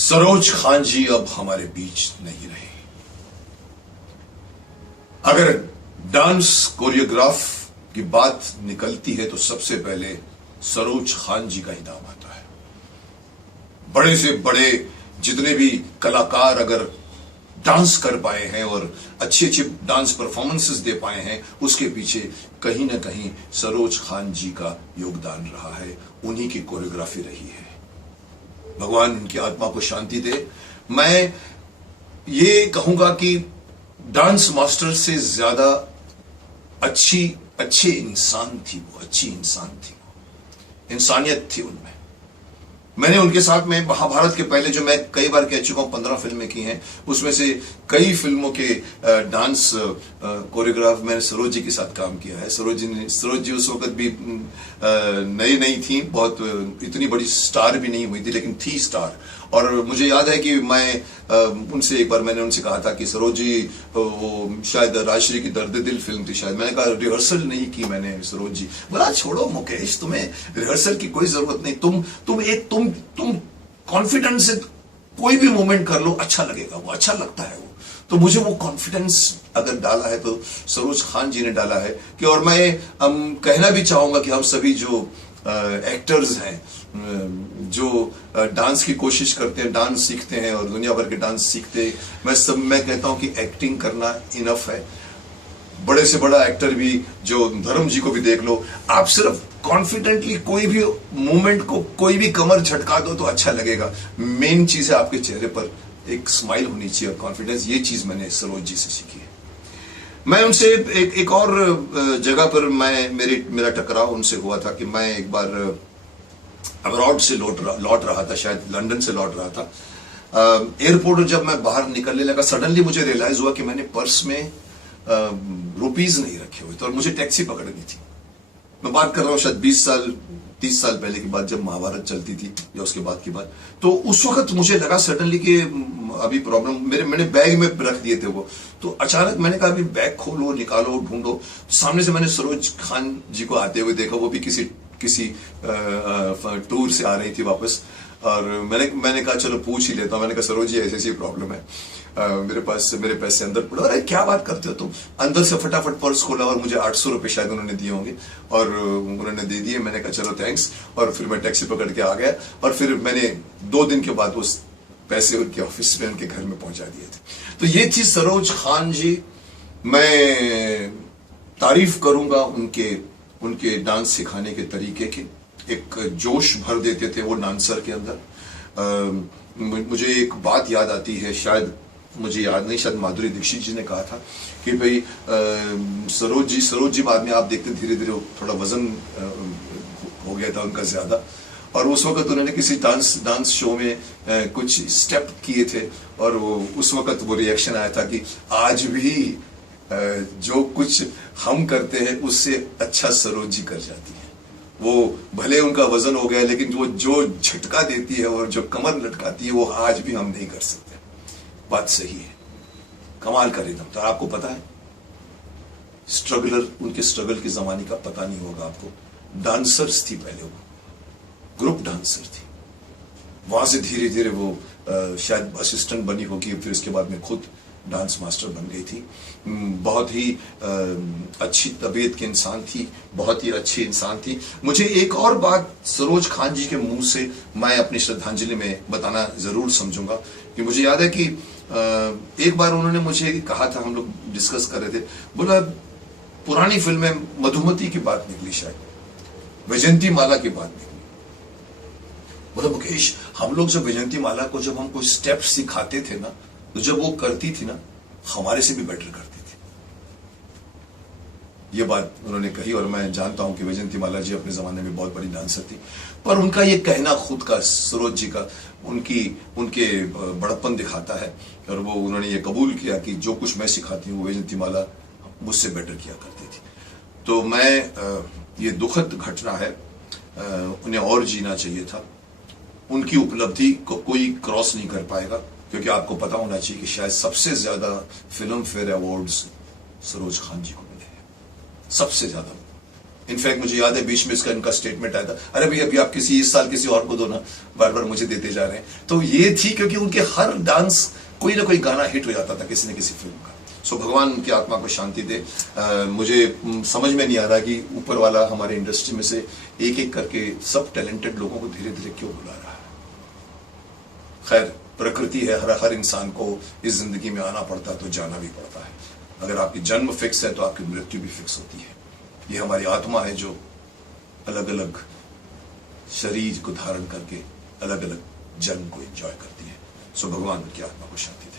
सरोज खान जी अब हमारे बीच नहीं रहे। अगर डांस कोरियोग्राफ की बात निकलती है तो सबसे पहले सरोज खान जी का ही नाम आता है। बड़े से बड़े जितने भी कलाकार अगर डांस कर पाए हैं और अच्छे अच्छे डांस परफॉर्मेंसेस दे पाए हैं, उसके पीछे कहीं ना कहीं सरोज खान जी का योगदान रहा है, उन्हीं की कोरियोग्राफी रही है। भगवान उनकी आत्मा को शांति दे। मैं ये कहूंगा कि डांस मास्टर से ज्यादा अच्छे इंसान थी वो, अच्छी इंसान थी वो, इंसानियत थी उनमें। मैंने उनके साथ में महाभारत के पहले, जो मैं कई बार कह चुका हूं 15 फिल्में की हैं, उसमें से कई फिल्मों के डांस कोरियोग्राफ मैंने सरोज जी के साथ काम किया है। सरोज जी उस वक्त भी नई थी, बहुत इतनी बड़ी स्टार भी नहीं हुई थी, लेकिन थी स्टार। और मुझे याद है कि मैं उनसे एक बार मैंने उनसे कहा था कि सरोज जी, वो शायद राजश्री की दर्द दिल फिल्म थी शायद, मैंने कहा रिहर्सल नहीं की मैंने सरोज जी। बोला छोड़ो मुकेश, तुम्हें रिहर्सल की कोई जरूरत नहीं, तुम कॉन्फिडेंस से कोई भी मूवमेंट कर लो, अच्छा लगेगा, वो अच्छा लगता है वो। तो मुझे वो कॉन्फिडेंस अगर डाला है तो सरोज खान जी ने डाला है कि, और मैं कहना भी चाहूंगा कि हम सभी जो एक्टर्स हैं, जो डांस की कोशिश करते हैं, डांस सीखते हैं और दुनिया भर के डांस सीखते हैं, मैं कहता हूं कि एक्टिंग करना इनफ है। बड़े से बड़ा एक्टर भी, जो धर्म जी को भी देख लो, आप सिर्फ कॉन्फिडेंटली कोई भी मूवमेंट को, कोई भी कमर झटका दो तो अच्छा लगेगा। मेन चीज है आपके चेहरे पर एक स्माइल होनी चाहिए और कॉन्फिडेंस। ये चीज मैंने सरोज जी से सीखी है। मैं उनसे एक और जगह पर मेरा टकराव उनसे हुआ था कि मैं एक बार अब्रॉड से लौट रहा था, शायद लंदन से लौट रहा था। एयरपोर्ट जब मैं बाहर निकलने लगा, सडनली मुझे रियलाइज हुआ कि मैंने पर्स में रुपीज नहीं रखे हुए थे और मुझे टैक्सी पकड़नी थी। मैं बात कर रहा हूँ शायद 20-30 साल पहले की बात, जब महाभारत चलती थी या उसके बाद की बात। तो उस वक्त मुझे लगा सडनली कि अभी प्रॉब्लम, मैंने बैग में रख दिए थे वो। तो अचानक मैंने कहा अभी बैग खोलो, निकालो, ढूंढो। सामने से मैंने सरोज खान जी को आते हुए देखा, वो भी किसी टूर से आ रही थी वापस। और मैंने कहा चलो पूछ ही लेता हूँ। मैंने कहा सरोज जी ऐसी प्रॉब्लम है, मेरे पैसे अंदर पड़े। अरे क्या बात करते हो तुम। अंदर से फटाफट पर्स खोला और मुझे 800 रुपए शायद उन्होंने दिए होंगे और उन्होंने दे दिए। मैंने कहा चलो थैंक्स, और फिर मैं टैक्सी पकड़ के आ गया। और फिर मैंने 2 दिन के बाद उस पैसे उनके ऑफिस में, उनके घर में पहुंचा दिए थे। तो ये थी सरोज खान जी। मैं तारीफ करूंगा उनके डांस सिखाने के तरीके की। एक जोश भर देते थे वो डांसर के अंदर। मुझे एक बात याद आती है, शायद मुझे याद नहीं, शायद माधुरी दीक्षित जी ने कहा था कि भाई सरोज जी बाद में आप देखते धीरे धीरे थोड़ा वजन हो गया था उनका ज्यादा। और उस वक्त उन्होंने किसी डांस शो में कुछ स्टेप किए थे और उस वक्त वो रिएक्शन आया था कि आज भी जो कुछ हम करते हैं उससे अच्छा सरोज जी कर जाती है। वो भले उनका वजन हो गया, लेकिन वो जो झटका देती है और जो कमर लटकाती है वो आज भी हम नहीं कर सकते। बात सही है, कमाल का रिदम। तो आपको पता है स्ट्रगलर, उनके स्ट्रगल के जमाने का पता नहीं होगा आपको। डांसर्स थी पहले, वो ग्रुप डांसर थी। वहां से धीरे धीरे वो शायद असिस्टेंट बनी होगी, फिर उसके बाद में खुद डांस मास्टर बन गई थी। बहुत ही अच्छी तबीयत के इंसान थी, बहुत ही अच्छी इंसान थी। मुझे एक और बात सरोज खान जी के मुंह से मैं अपनी श्रद्धांजलि में बताना जरूर समझूंगा कि मुझे याद है कि एक बार उन्होंने मुझे कहा था, हम लोग डिस्कस कर रहे थे, बोला पुरानी फिल्म में मधुमती की बात निकली, शायद वैजयंती माला की बात निकली। बोला मुकेश, हम लोग जब वैजयंती माला को जब हम कोई स्टेप सिखाते थे ना, तो जब वो करती थी ना, हमारे से भी बेटर करती थी। ये बात उन्होंने कही और मैं जानता हूं कि वैजयंती माला जी अपने जमाने में बहुत बड़ी डांसर थी। पर उनका ये कहना खुद का, सरोज जी का, उनके बड़प्पन दिखाता है। और वो उन्होंने ये कबूल किया कि जो कुछ मैं सिखाती हूँ वैजयंती माला मुझसे बेटर किया करती थी। तो ये दुखद घटना है, उन्हें और जीना चाहिए था। उनकी उपलब्धि को कोई क्रॉस नहीं कर पाएगा, क्योंकि आपको पता होना चाहिए कि शायद सबसे ज्यादा Filmfare awards Saroj Khan ji को मिले हैं, सबसे ज्यादा इनफैक्ट मुझे याद है बीच में इसका इनका स्टेटमेंट आया था, अरे भाई अभी आप किसी इस साल किसी और को दो ना, बार बार मुझे देते जा रहे हैं। तो ये थी क्योंकि उनके हर डांस कोई ना कोई गाना हिट हो जाता था किसी न किसी फिल्म का। सो भगवान उनकी आत्मा को शांति दे। मुझे समझ में नहीं आ रहा कि ऊपर वाला हमारे इंडस्ट्री में से एक एक करके सब टैलेंटेड लोगों को धीरे धीरे क्यों बुला रहा है। खैर प्रकृति है, हर इंसान को इस जिंदगी में आना पड़ता है तो जाना भी पड़ता है। अगर आपकी जन्म फिक्स है तो आपकी मृत्यु भी फिक्स होती है। ये हमारी आत्मा है जो अलग अलग शरीर को धारण करके अलग अलग जन्म को एंजॉय करती है। सो भगवान की आत्मा को शांति